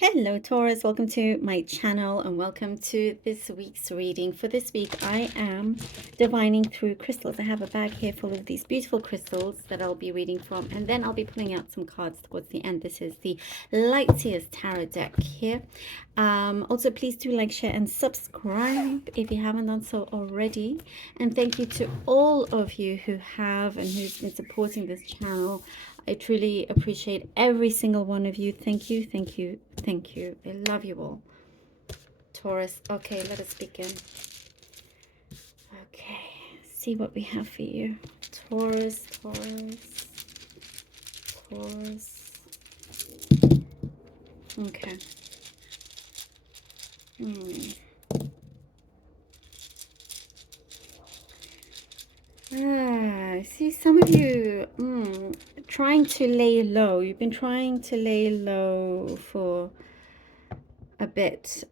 Hello Taurus, welcome to my channel and welcome to this week's reading. For this week I am divining through crystals. I have a bag here full of these beautiful crystals that I'll be reading from, and then I'll be pulling out some cards towards the end. This is the Lightseers Tarot deck here. Also please do like, share and subscribe if you haven't done so already, and thank you to all of you who have and who's been supporting this channel. I truly appreciate every single one of you. Thank you, thank you, thank you. I love you all. Taurus. Okay, let us begin. Okay, see what we have for you. Taurus, Taurus, Taurus. Okay. I see some of you trying to lay low. You've been trying to lay low for a bit.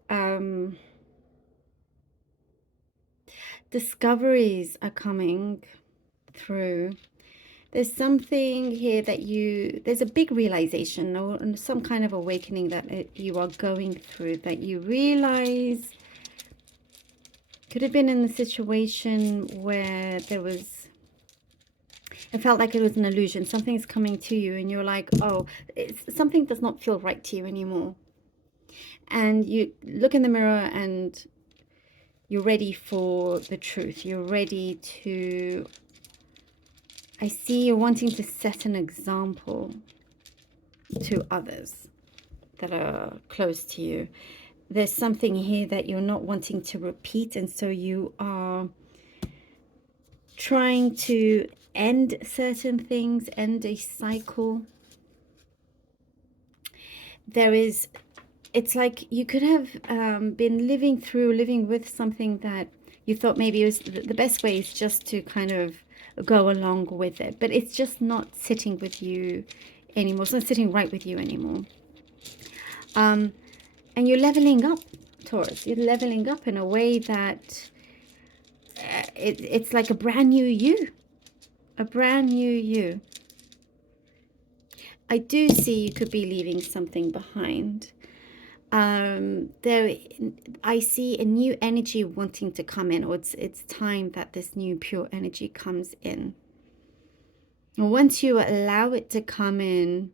Discoveries are coming through. There's something here that there's a big realization or some kind of awakening that you are going through, that you realize could have been in the situation where it felt like it was an illusion. Something's coming to you and you're like, oh, something does not feel right to you anymore. And you look in the mirror and you're ready for the truth. You're ready to, I see you're wanting to set an example to others that are close to you. There's something here that you're not wanting to repeat, and so you are trying to end certain things, end a cycle. It's like you could have been living with something that you thought maybe it was the best way is just to kind of go along with it, but it's just not sitting with you anymore. It's not sitting right with you anymore. And you're leveling up, Taurus. You're leveling up in a way that it's like a brand new you. A brand new you. I do see you could be leaving something behind. I see a new energy wanting to come in, or it's time that this new pure energy comes in. And once you allow it to come in,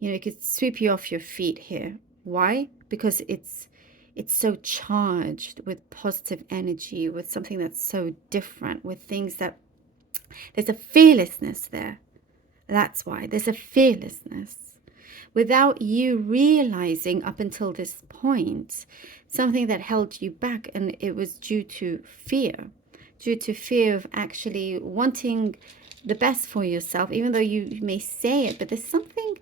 it could sweep you off your feet here. Why? Because it's so charged with positive energy, with something that's so different, with things that there's a fearlessness there. That's why there's a fearlessness. Without you realizing up until this point, something that held you back, and it was due to fear of actually wanting the best for yourself, even though you may say it, but there's something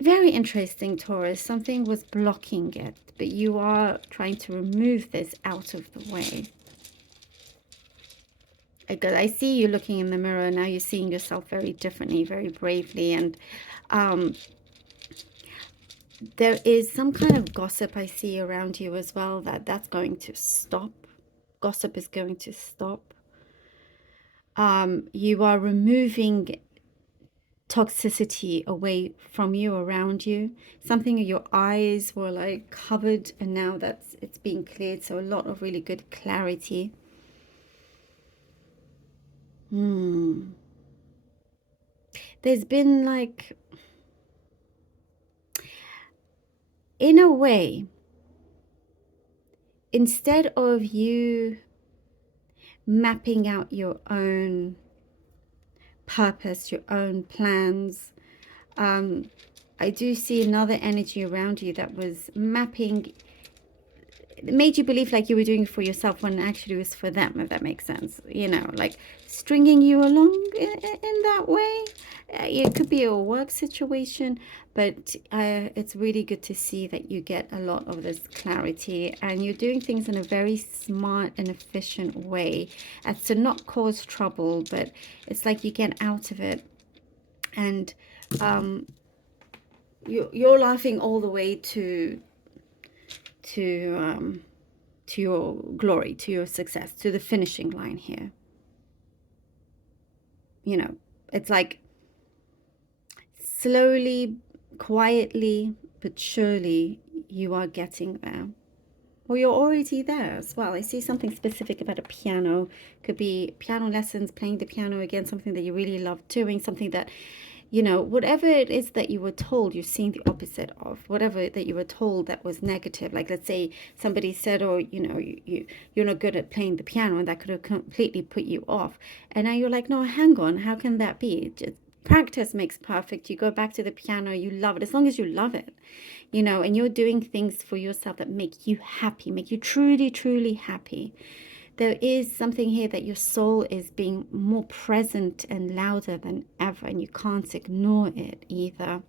very interesting, Taurus. Something was blocking it, but you are trying to remove this out of the way. Because I see you looking in the mirror now, you're seeing yourself very differently, very bravely, and there is some kind of gossip I see around you as well, that's going to stop. Gossip is going to stop. You are removing toxicity away from you, around you. Something your eyes were like covered, and now it's being cleared. So a lot of really good clarity. There's been like, in a way, instead of you mapping out your own purpose, your own plans, I do see another energy around you that was mapping. It made you believe like you were doing it for yourself when actually it was for them, if that makes sense. Like stringing you along in that way. It could be a work situation, but it's really good to see that you get a lot of this clarity, and you're doing things in a very smart and efficient way as to not cause trouble, but it's like you get out of it, and you're laughing all the way to your glory, to your success, to the finishing line here. It's like slowly, quietly, but surely you are getting there. Well, you're already there as well. I see something specific about a piano. Could be piano lessons, playing the piano again, something that you really love doing, something that, you know, whatever it is that you were told, you're seeing the opposite of. Whatever that you were told that was negative. Like, let's say somebody said, oh, you know, you're not good at playing the piano, and that could have completely put you off. And now you're like, no, hang on, how can that be? Just practice makes perfect. You go back to the piano, you love it, as long as you love it, you know, and you're doing things for yourself that make you happy, make you truly, truly happy. There is something here that your soul is being more present and louder than ever, and you can't ignore it either.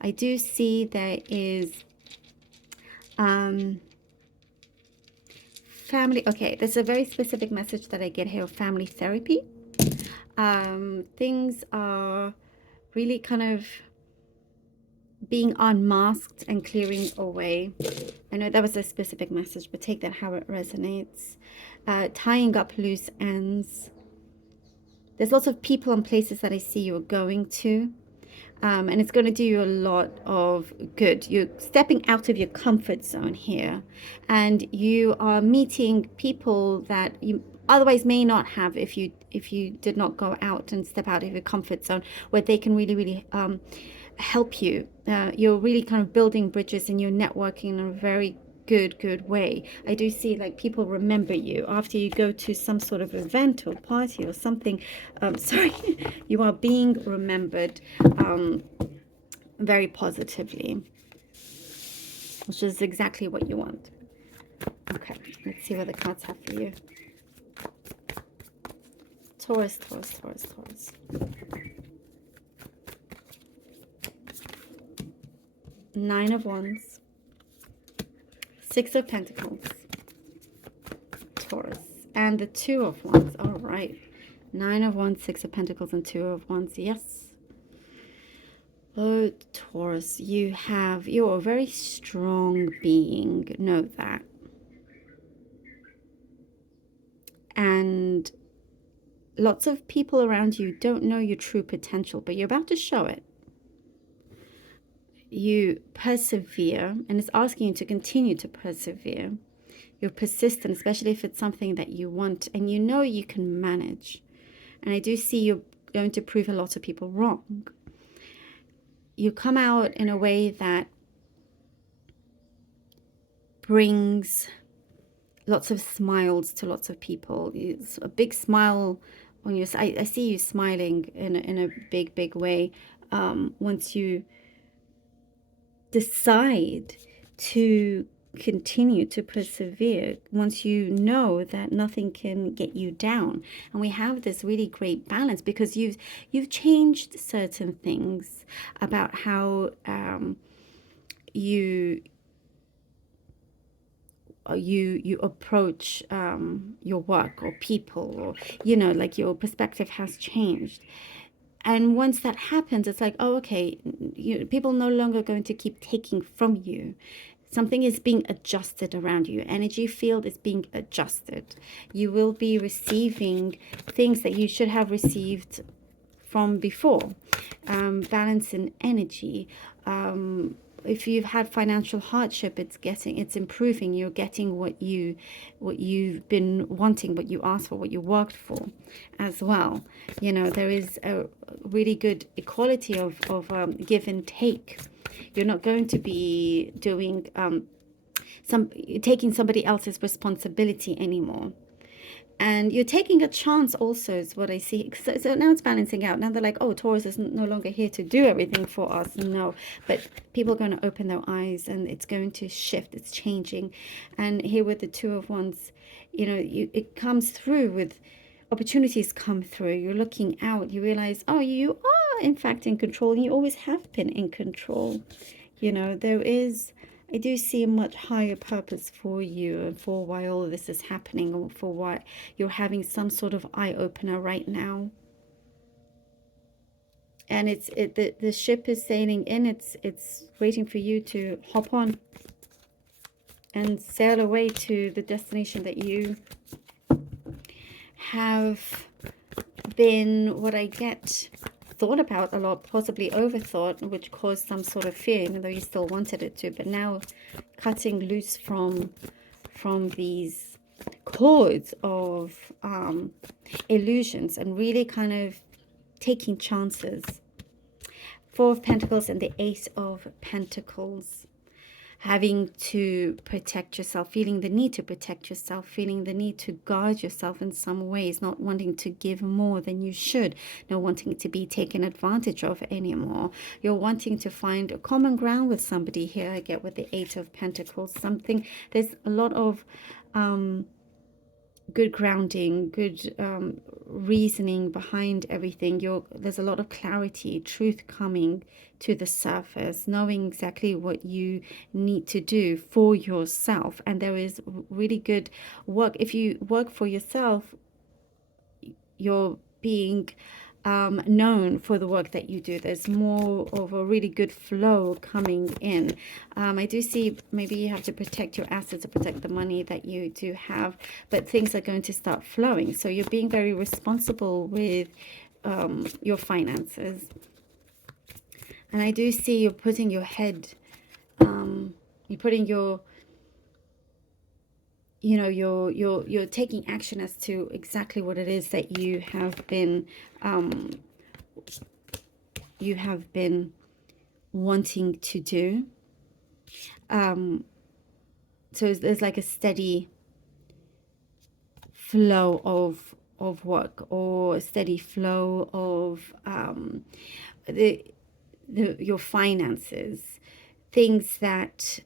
I do see there is family. Okay, there's a very specific message that I get here of family therapy. Things are really kind of being unmasked and clearing away. I know that was a specific message, but take that how it resonates. Tying up loose ends. There's lots of people and places that I see you're going to. And it's going to do you a lot of good. You're stepping out of your comfort zone here. And you are meeting people that you otherwise may not have if you did not go out and step out of your comfort zone, where they can really, really help you. You're really kind of building bridges, and you're networking in a very good way. I do see like people remember you after you go to some sort of event or party or something. Sorry, you are being remembered very positively, which is exactly what you want. Okay, let's see what the cards have for you. Taurus, Taurus, Taurus, Taurus. Nine of Wands, Six of Pentacles, Taurus, and the Two of Wands. All right. Nine of Wands, Six of Pentacles, and Two of Wands. Yes. Oh, Taurus, you're a very strong being. Know that. And lots of people around you don't know your true potential, but you're about to show it. You persevere, and it's asking you to continue to persevere. You're persistent, especially if it's something that you want and you know you can manage. And I do see you're going to prove a lot of people wrong. You come out in a way that brings lots of smiles to lots of people. It's a big smile on your side. I see you smiling in a big way once you decide to continue to persevere, once you know that nothing can get you down. And we have this really great balance because you've changed certain things about how you approach your work or people, or you know, like your perspective has changed. And once that happens, it's like, oh, okay, people no longer going to keep taking from you. Something is being adjusted around you. Your energy field is being adjusted. You will be receiving things that you should have received from before. Balance in energy. If you've had financial hardship, it's improving. You're getting what you've been wanting, what you asked for, what you worked for as well. You know, there is a really good equality of give and take. You're not going to be doing taking somebody else's responsibility anymore. And you're taking a chance also is what I see. So now it's balancing out. Now they're like, oh, Taurus is no longer here to do everything for us. No, but people are going to open their eyes and it's going to shift. It's changing. And here with the Two of Wands, you know, it comes through with opportunities come through. You're looking out. You realize, oh, you are in fact in control. And you always have been in control. You know, I do see a much higher purpose for you and for why all of this is happening, or for why you're having some sort of eye-opener right now. And the ship is sailing in. It's waiting for you to hop on and sail away to the destination that you have been, what I get thought about a lot, possibly overthought, which caused some sort of fear, even though you still wanted it to. But now cutting loose from these cords of illusions and really kind of taking chances. Four of Pentacles and the Ace of Pentacles. Having to protect yourself, feeling the need to protect yourself, feeling the need to guard yourself in some ways, not wanting to give more than you should, not wanting to be taken advantage of anymore. You're wanting to find a common ground with somebody here. I get with the Eight of Pentacles, something, there's a lot of good grounding, good reasoning behind everything. There's a lot of clarity, truth coming to the surface, knowing exactly what you need to do for yourself. And there is really good work. If you work for yourself, you're being known for the work that you do. There's more of a really good flow coming in. I do see maybe you have to protect your assets, to protect the money that you do have, but things are going to start flowing. So you're being very responsible with your finances. And I do see you're putting your head, you're putting your, you know, you're taking action as to exactly what it is that you have been wanting to do. So there's like a steady flow of work, or a steady flow of your finances, things that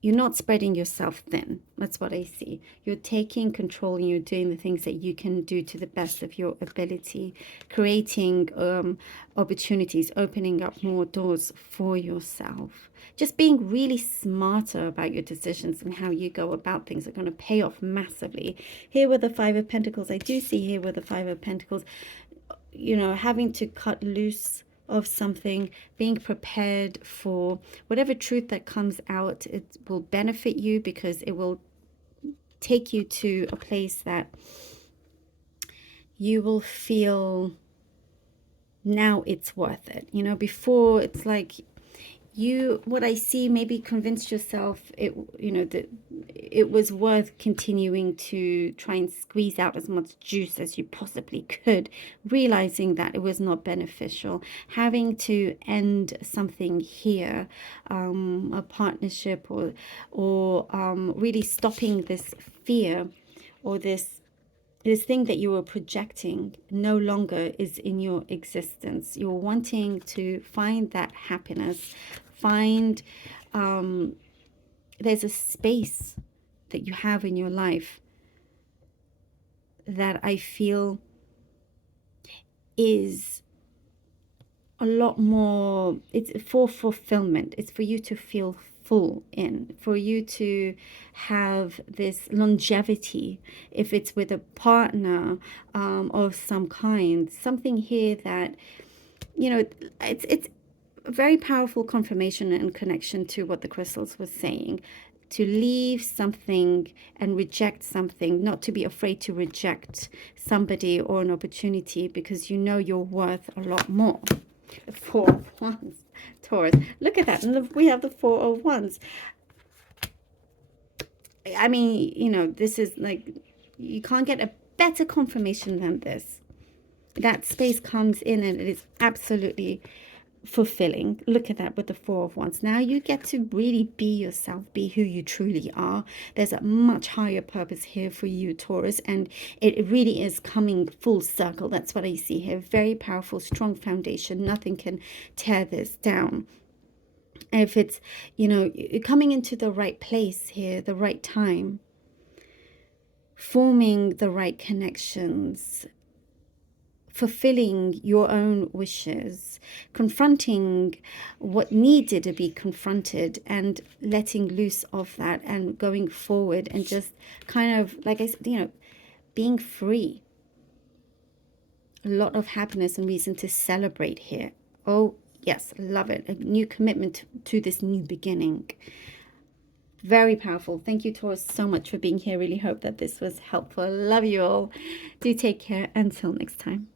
you're not spreading yourself thin. That's what I see. You're taking control and you're doing the things that you can do to the best of your ability, creating opportunities, opening up more doors for yourself. Just being really smarter about your decisions and how you go about things are going to pay off massively. Here with the Five of Pentacles, I do see here with the Five of Pentacles, you know, having to cut loose of something, being prepared for whatever truth that comes out. It will benefit you because it will take you to a place that you will feel now it's worth it. You know, before it's like what I see, maybe convinced yourself that it was worth continuing to try and squeeze out as much juice as you possibly could, realizing that it was not beneficial, having to end something here, a partnership, or really stopping this fear, or this thing that you were projecting no longer is in your existence. You're wanting to find that happiness, find there's a space that you have in your life that I feel is a lot more, it's for fulfillment. It's for you to feel full in, for you to have this longevity. If it's with a partner of some kind, something here that, you know, it's a very powerful confirmation and connection to what the crystals was saying. To leave something and reject something, not to be afraid to reject somebody or an opportunity, because you know you're worth a lot more. The Four of Wands, Taurus. Look at that. And we have the Four of Wands. I mean, you know, this is like, you can't get a better confirmation than this. That space comes in and it is absolutely fulfilling. Look at that with the Four of Wands. Now you get to really be yourself, be who you truly are. There's a much higher purpose here for you, Taurus, and it really is coming full circle. That's what I see here. Very powerful, strong foundation. Nothing can tear this down. If it's, you know, coming into the right place here, the right time, forming the right connections, fulfilling your own wishes, confronting what needed to be confronted, and letting loose of that and going forward and just kind of, like I said, you know, being free. A lot of happiness and reason to celebrate here. Oh, yes, love it. A new commitment to this new beginning. Very powerful. Thank you, Taurus, so much for being here. Really hope that this was helpful. Love you all. Do take care. Until next time.